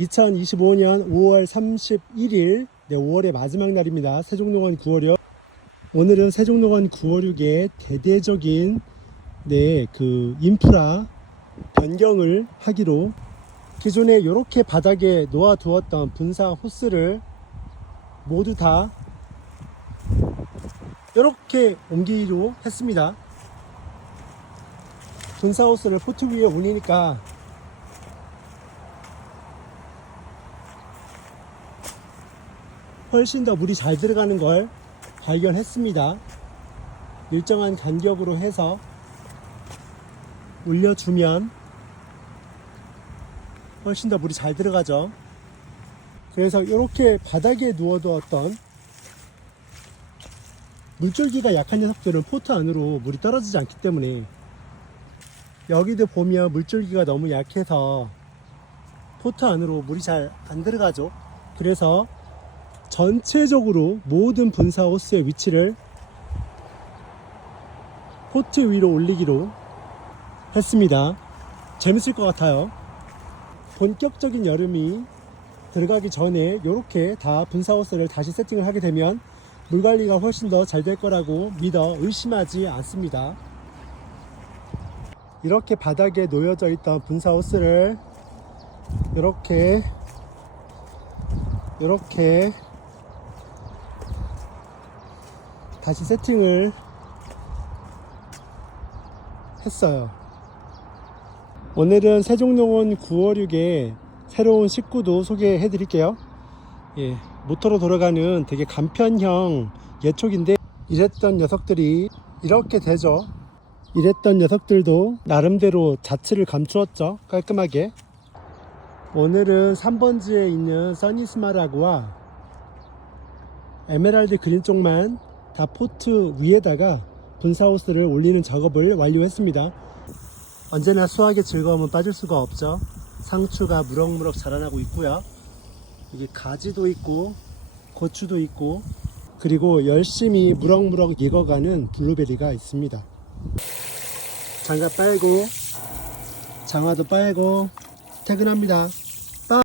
2025년 5월 31일, 네, 5월의 마지막 날입니다. 세종농원 9월요. 오늘은 세종농원 9월육의 대대적인 네, 그 인프라 변경을 하기로 기존에 이렇게 바닥에 놓아두었던 분사 호스를 모두 다 이렇게 옮기기로 했습니다. 분사 호스를 포트 위에 올리니까 훨씬 더 물이 잘 들어가는 걸 발견했습니다. 일정한 간격으로 해서 올려주면 훨씬 더 물이 잘 들어가죠. 그래서 이렇게 바닥에 누워두었던 물줄기가 약한 녀석들은 포트 안으로 물이 떨어지지 않기 때문에 여기도 보면 물줄기가 너무 약해서 포트 안으로 물이 잘 안 들어가죠. 그래서 전체적으로 모든 분사 호스의 위치를 포트 위로 올리기로 했습니다. 재밌을 것 같아요. 본격적인 여름이 들어가기 전에 이렇게 다 분사 호스를 다시 세팅을 하게 되면 물 관리가 훨씬 더 잘 될 거라고 믿어 의심하지 않습니다. 이렇게 바닥에 놓여져 있던 분사 호스를 이렇게 이렇게 다시 세팅을 했어요. 오늘은 세종농원 956의 새로운 식구도 소개해 드릴게요. 예, 모터로 돌아가는 되게 간편형 예촉인데 이랬던 녀석들이 이렇게 되죠. 이랬던 녀석들도 나름대로 자취를 감추었죠. 깔끔하게. 오늘은 3번지에 있는 써니스마라그와 에메랄드 그린 쪽만 다 포트 위에다가 분사호스를 올리는 작업을 완료했습니다. 언제나 수학의 즐거움은 빠질 수가 없죠. 상추가 무럭무럭 자라나고 있고요. 이게 가지도 있고 고추도 있고 그리고 열심히 무럭무럭 익어가는 블루베리가 있습니다. 장갑 빨고 장화도 빨고 퇴근합니다.